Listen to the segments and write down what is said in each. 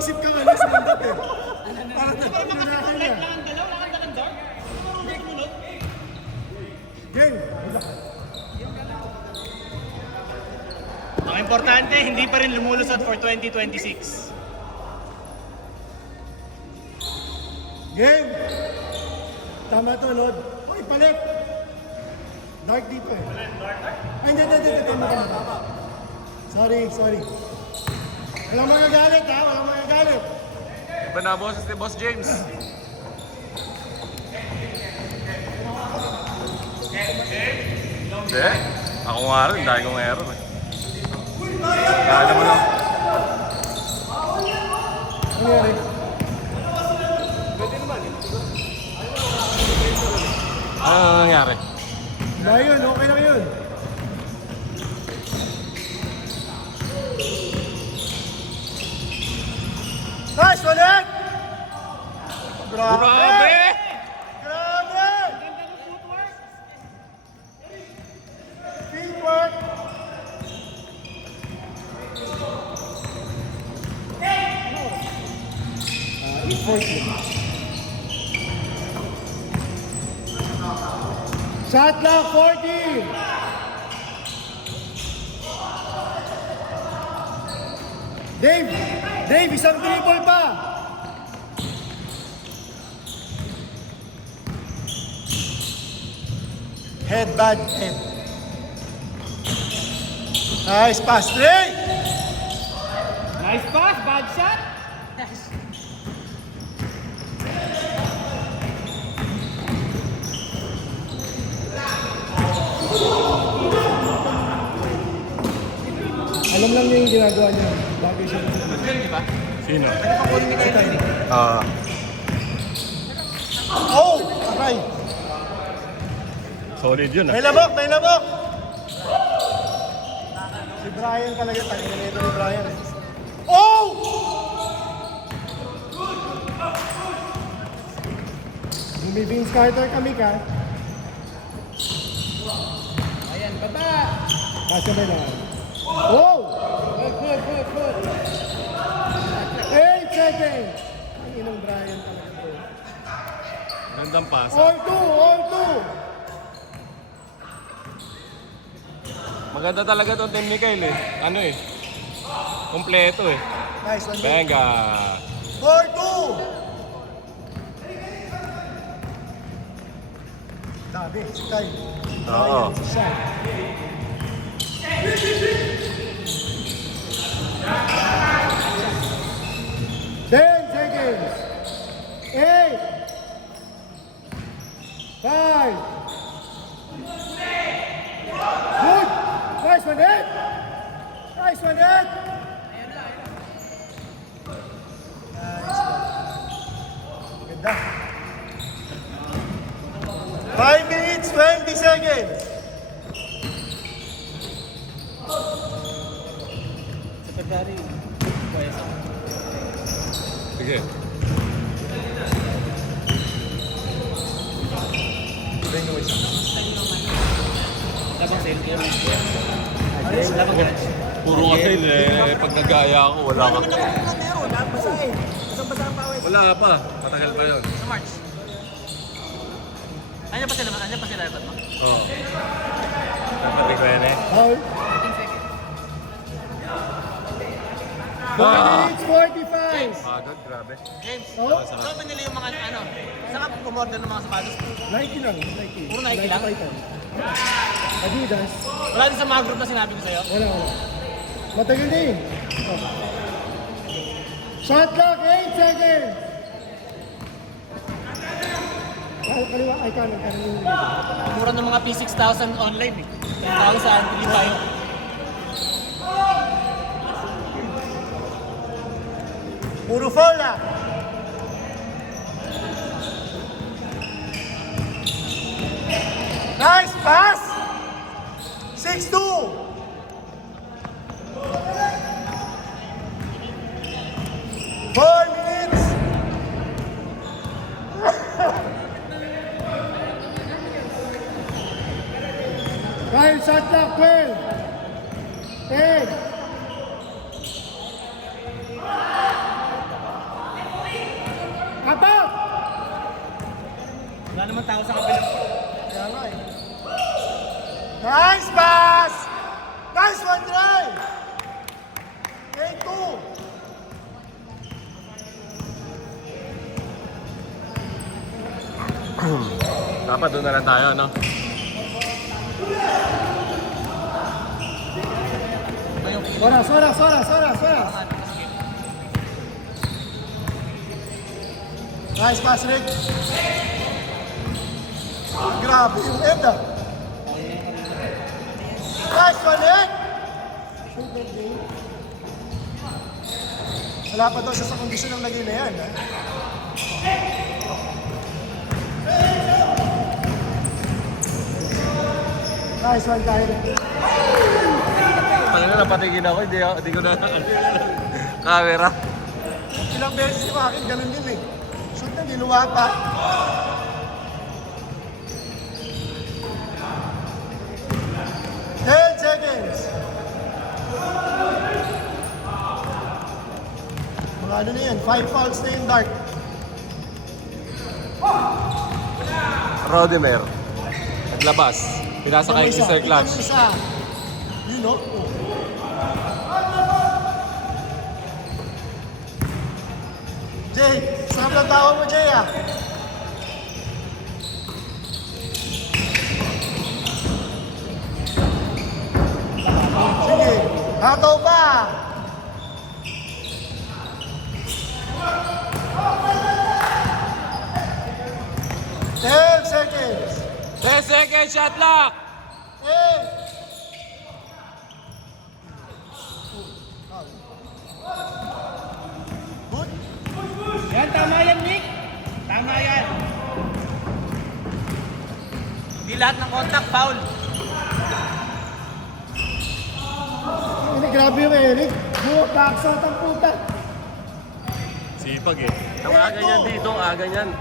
mag-isip ka nga sa mandot eh. Game! Ang importante, hindi pa rin lumulusot for 2026. Game! Tama to, Lord. Oy, palit! Dark dito eh. Ay, hindi. Tama. Sorry. Walang magagalit ha, walang magagalit. Iba na boses ni Boss James. Hindi. Ako nga rin, dahil kong error eh. Kala mo lang. Ano nangyari? Ano nangyari? Ba yun, okay lang yun. Nice, ulit! Grabe! Teamwork! Enforcement. Shot clock 40! Dave, isang dribble pa! Head, bad head. Nice pass, Trey! Nice pass, bad shot. Alam lang niya yung ginagawa niya. Bagay siya. Sino? Ah. Oh! Aray! Solid yun ah. May labok! Si Brian talaga tayo. Nito ni Brian eh. Oh! Bumi Vince Carter kami ka. Ayan, baba. Kasabay na. Oh! Good. 8 seconds! Ang inong Brian talaga bro. Gandang pasa. All two! Maganda talaga itong team ni Kyle eh. Ano eh. Kompleto eh. Nice one. Venga. 4-2! Sabi, si Kyle. Oo. Si Sean. Ten seconds. 8. 5. Good. Nice one, Ed. Nice one, Ed. Ganda. 5 minutes, 20 seconds. Secretary. Sige. Labang cellphone. Labang catch. Puro kasi eh, pag nag-aaya ako, wala ka. Meron, basa eh. Basang-basa ang pawis. Wala pa. Matagal pa yun. Sa March. Andiyan pa sila dapat mo? Oo. Dapat ko yan eh. Foul. 4 Ah! minutes, 45. Agad, grabe. James, Oh, saan pinili yung mga ano? Saan ka kumorder ng mga sapatos? Nike lang, Nike. Puro Nike lang? Titan. Adidas. Wala din sa mga group na sinabi ko sa'yo? Wala. Matagal din. Oh. Shot clock, 8 seconds. Kaliwa, ay kanan yung Mura ng mga P6,000 online eh. 10,000, bili tayo. puro foul ah. Nice pass. 6-2. Four minutes. Kyle, shot clock, 12. 10. namang tao sa kabilang. Kaya nga eh. Nice pass! Nice one, Dre! Take two! Dapat doon na lang tayo, no? Sora! Nice pass, Rick. Grabe yung Eda. Nice one, Rick. Wala pa daw siya sa kondisyon ng lagay na yan, ha? Nice one, Kyrie. Pagkakita napatigin ako, hindi ko na camera. Ilang beses yung akin, ganun din eh. Shoot na, dinuwa pa. Ten seconds. Mga ano na yan, 5 fouls na yung dart. Rodimer. Naglabas. Pinasa kay Isa, Mr. Clutch. itong isa. You know? Jay, sarap lang tawa mo, Jay, ah. Sige, hataw pa. Ten seconds. 10 seconds, shot clock! Eight. Good. Yan, tama yan, Nick. Tama yan. Hindi lahat ng contact, foul. Hindi, grabe yung Eric. Backshot ang puta. Sipag eh. Ang aga niyan dito, aga niyan.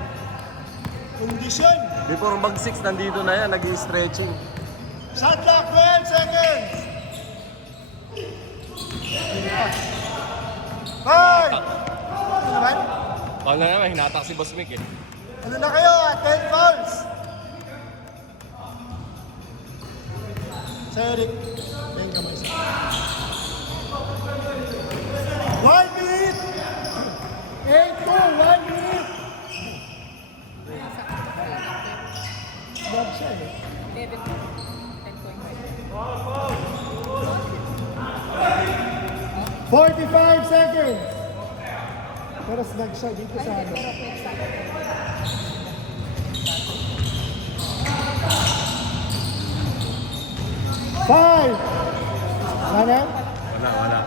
Kondisyon. Before mag 6, nandito na yan, nag-i-stretching. Shot clock, 12 seconds. 5. Ano naman? Paul na naman, hinatak si Boss Mick eh. Ano na kayo, 10 fouls. Sa Eric. Tingin kamay sa. 1 minute. 8-2, 1 minute. Dog siya eh. 45 seconds. Pero snag siya dito sa ano. 5. Wala na? Wala.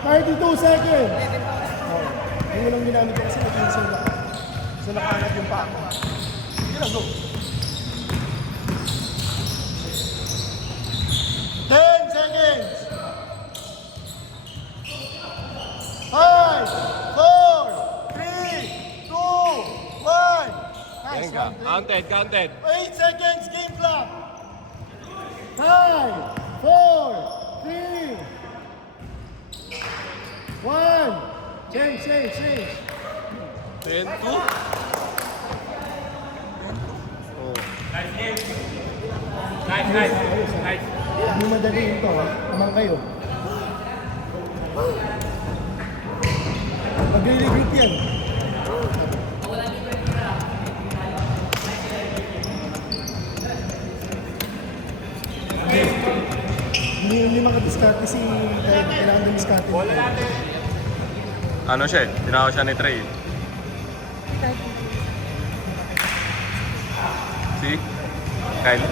32 seconds. Oh, yun lang ginamit ko kasi nag-cancel na. So nakaanap yung pa ako. Sige lang, go. 10 seconds. 5, 4, 3, 2, 1. Nice Yan ka. one. Counted. 8 seconds, game clock. 5, 4, 3, 1. Change. 10-2. Oh. Nice. Hindi madali ito, ha? Naman kayo. Mag-regroup yan. Hindi makadiskarte si kahit kailangan ng diskarte. Ano siya eh, tinawag siya ni Trey. Si? Kyle?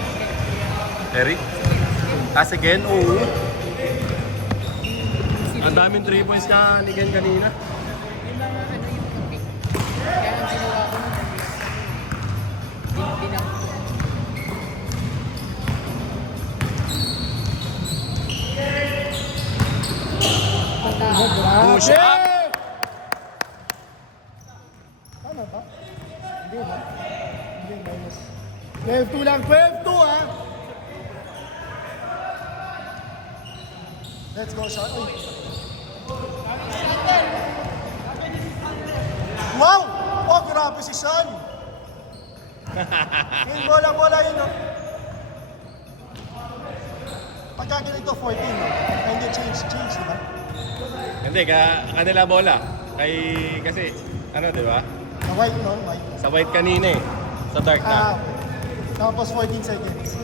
Eric? Si Ken? Oo. Ang daming 3 points ka ni Ken kanina. Kaya ang ginawa ko nun, din ako. Grabe! Push up! Tama ba? Hindi ba? Hindi, minus. 12-2 lang. 12-2, ha? Let's go, shot. Uy. Wow! Oh, grabe si Sean. Yung bola yun, no? Pagka ganito, 14, no? Hindi, change, di ba? Hindi, kanila bola. Kasi, ano, di ba? Sa white, no? White. Sa white kanina eh. Sa dark na. Okay. Tapos 14 seconds.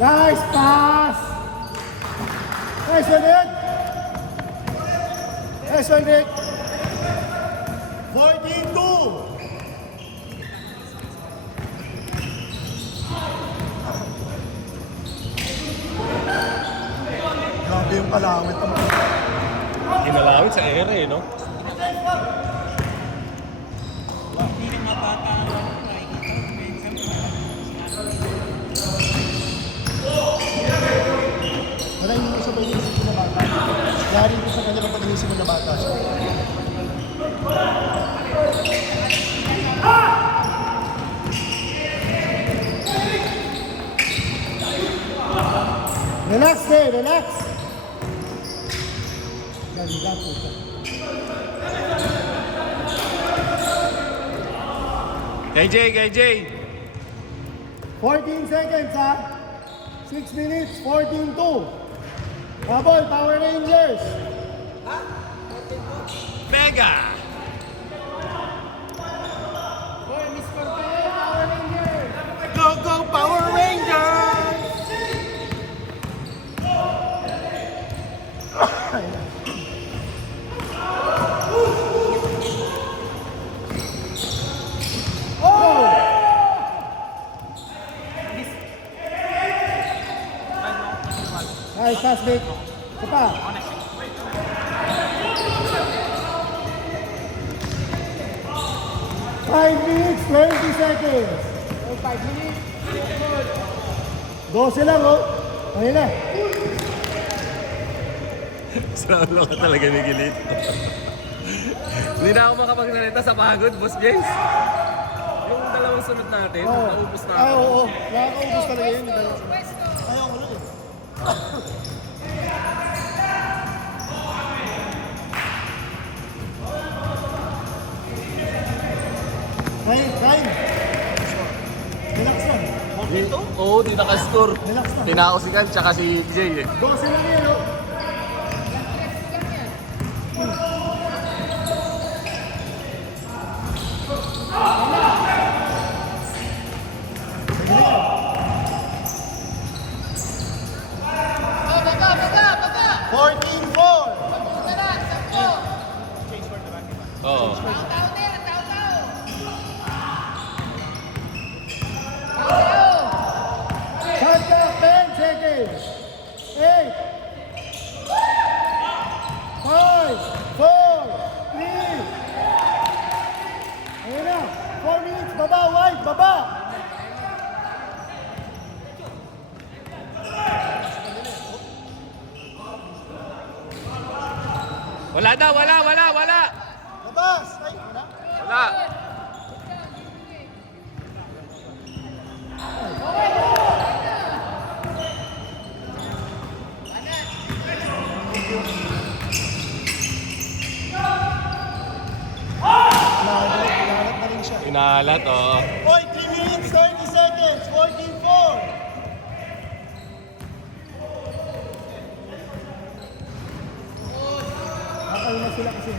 Nice pass! Nice one, Nick! Nice one, Nick! 14-2! Grabe yung palawit mo. Kinalawit sa ere eh, no? Wala yung isa ba inisip ko na bata? Yari ko sa kanya kapag inisip ko na bata siya. Relax, relax! Ganda po siya. KJ! 14 seconds, ha? 6 minutes, 14-2. Habol, Power Rangers! Mega! Boy, Miss Cortez, Power Rangers! Go, Power Rangers! Nice, fast break. Ito pa. 5 minutes, 20 seconds. 5 minutes. 12 lang, oh. Ayun na. Salo ka talaga ni Gilit. Hindi na ako makapagsalita sa pagod, Boss James. Yung dalawang sunod natin, naubos na ako. Oo. Nakakaubos talaga yun. Ayaw ko lang, eh. Ryan. Relax lang. Oo, di nakascore. Relax lang. Tinako si Cal, tsaka si Jay eh. 12 lang yan, oh. Baga! 14-4. Tara, 10. Oo. Tao din, tao. Shot clock, 10 seconds. 8, 5, 4, 3. Ayun na. 4 minutes. Baba, White. Baba. Wala na, wala! Labas. Ay, wala. Wala! Pinalat na rin siya. Inalat, oo. Oy, 3 minutes, 30 seconds. 14-4. Nakalma sila kasi.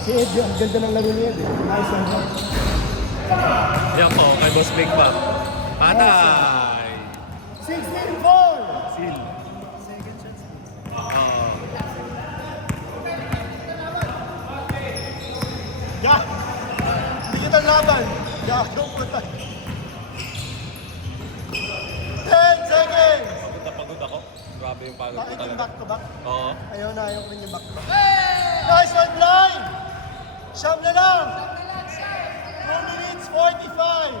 Si Ed, ang ganda ng laro niya. Nice one. Yan po, kay Boss Big Pop. Patay! 16-4. Seal. Oo. Yeah. Hindi kita laban. Yeah, go for that. 10 seconds. Pagod ako. Grabe yung pagod ko Bakit yung talaga. back to back? Oo. Ayaw ko rin yung back to back. Nice one, blind. Siyam na lang. 2 minutes, 45.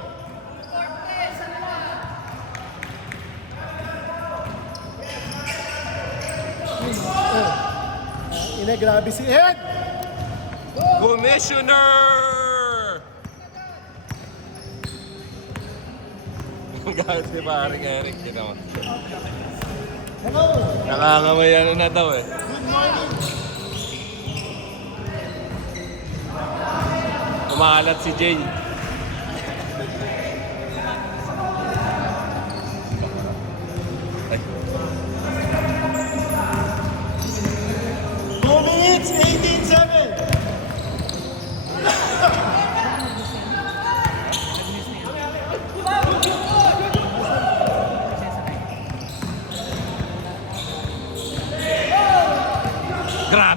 ina, grabe si Ed! Commissioner! Ang gamit ni paring Eric, yun naman. Hello! Nakangamay ano na daw eh. Good morning! Kumakalat si Jay. Ay, 2 minutes, 18-7!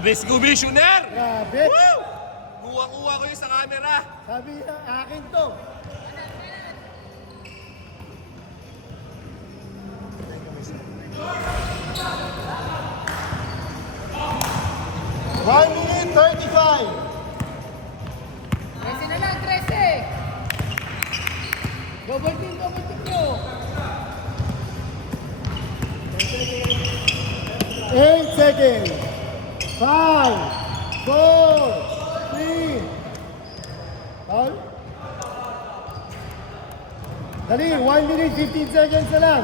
grabe si Commissioner! Grabe! Woo! Kuha-kuha ko yung sa camera. Sabi niya, akin to. One minute, 35. 13 na lang, 13. Double team nyo. 8 seconds. 5, 4, 3. All? Dali, 1 minute, 15 seconds na lang.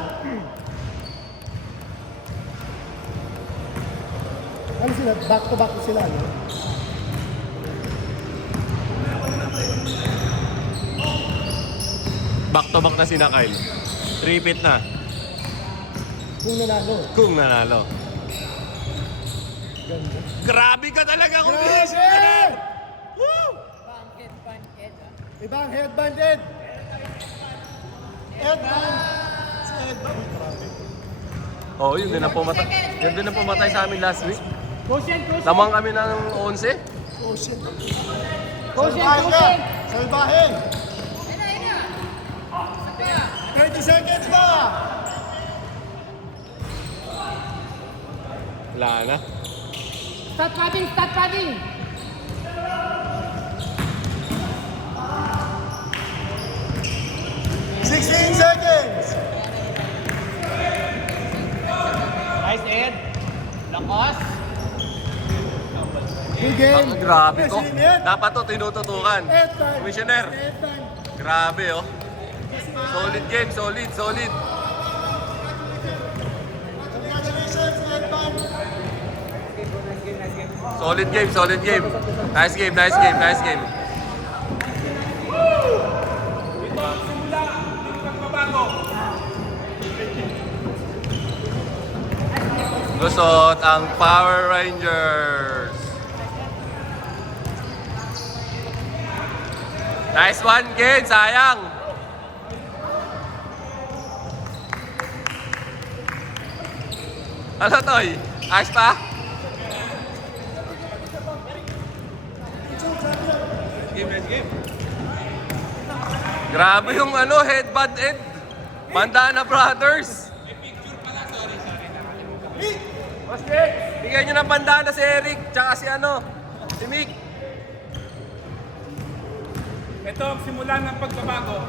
Ano sila? Back to back sila, no? Back to back na si Kyle. Repeat na. Kung nanalo. Kung nanalo. Ganda. Grabe ka talaga, Commissioner! Grabe! Woo! Bangkit. Ibang headband, Ed. Headband. Si headband. Grabe. Oo, yun din ang pumatay. Yun din ang pumatay sa amin last week. Quotient. Lamang kami ng 11. Oh, shit. Quotient. Salbahin ka. Salbahin. Ayun na. 30 seconds pa. Wala na. Start padding. 16 seconds. Nice, Ed. Lakas. Good game. Ang grabe to. Kasi Ed. Dapat to tinututukan. Headband. Commissioner. Headband. Grabe oh. Solid game, solid. Congratulations, headband. Solid game. Nice game. Lusot ang Power Rangers. Nice one, kid. Sayang. Ano, Toy? Ayos pa? Game. Grabe yung headband Ed. Bandana Brothers. Boss Jake, bigyan nyo ng bandana si Eric, tsaka si Mick. Ito ang simula ng pagbabago.